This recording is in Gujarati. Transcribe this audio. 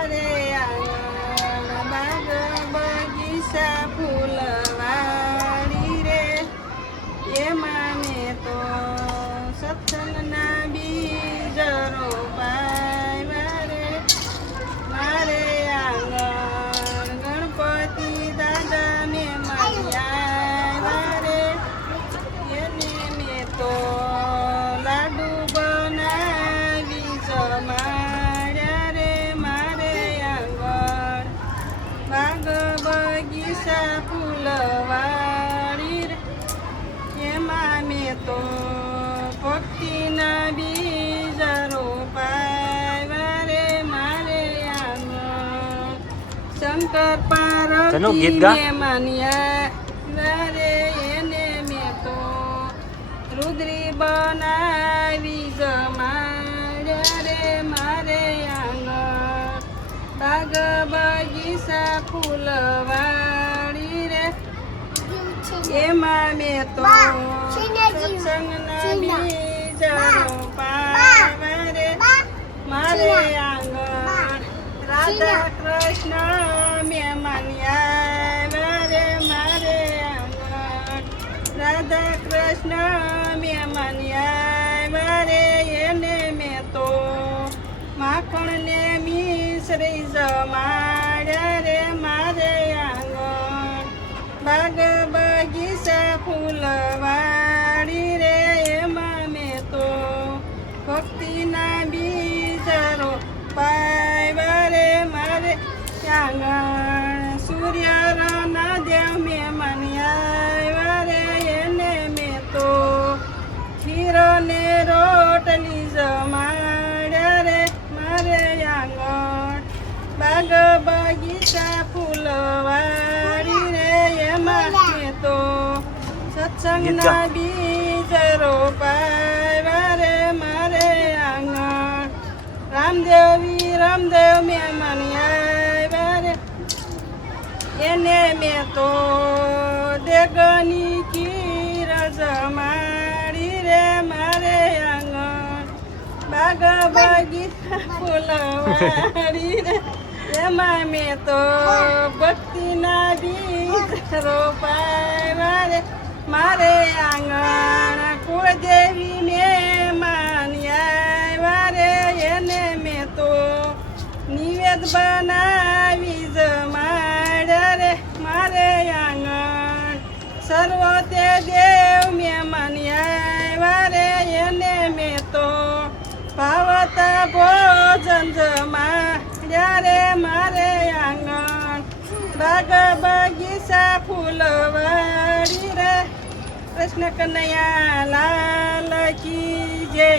મારે આંગણ બાગ બગીચા ફૂલવાડી રે એમાં મેં તો સત્સંગના બીજ રોપાવ્યા રે મારે આંગણ ગણપતિ દાદા ને માર્યા રે એને મેં તો લાડુ બનાવી જમાડ્યા રે મારે આંગણ બાગ બગીચા ફૂલવાડી રે એમાં મેં તો ભક્તિના બીજ રોપાવ્યા રે મારે આંગણ શંકર પાર્વતી ને માન્યા રે એને મેં તો રુદ્રી બનાવી જમાડ્યા રે મારે આંગણ બાગ બગીચા ફૂલવાડી રે એમાં મેં તો સત્સંગના બીજ રોપાવ્યા રે મારે આંગણ રાધા કૃષ્ણ મેં માન્યા રે મારે આંગણ રાધા કૃષ્ણ મેં માન્યા રે એને મેં તો માખણ ને મિશ્રી જમાડ્યા રે મારે આંગણ બાગ બગીચા ફૂલવાડી રે એમાં મેં તો ભક્તિના બીજ રોપાવ્યા રે મારે આંગણ સૂર્યના દેવ મેં માન્યા રે એને મેં તો ખીર ને રોટલી જમાડ્યા રે મારે આંગણ બાગ બગીચા ફૂલવાડી રે એમાં મેં તો સત્સંગના બીજ રોપાવ્યા રે મારે આંગણ રામદેવ મેં માન્યા રે એને મેં તો દેગની ખીર જમાડી રે મારે આંગણ બાગ બગીચા ફૂલવાડી રે એમાં મેં તો ભક્તિના બીજ રોપાવ્યા રે મારે આંગણ કુળદેવી ને માન્યા રે એને મેં તો નિવેદ બનાવી જમાડ્યા રે મારે આંગણ સર્વતે દેવ મેં માન્યા રે એને મેં તો ભાવતા ભોજન જમાડ્યા રે મારે આંગણ બાગ બગીચા ફૂલવાડી રે કૃષ્ણ કનૈયા લાલ કી જય.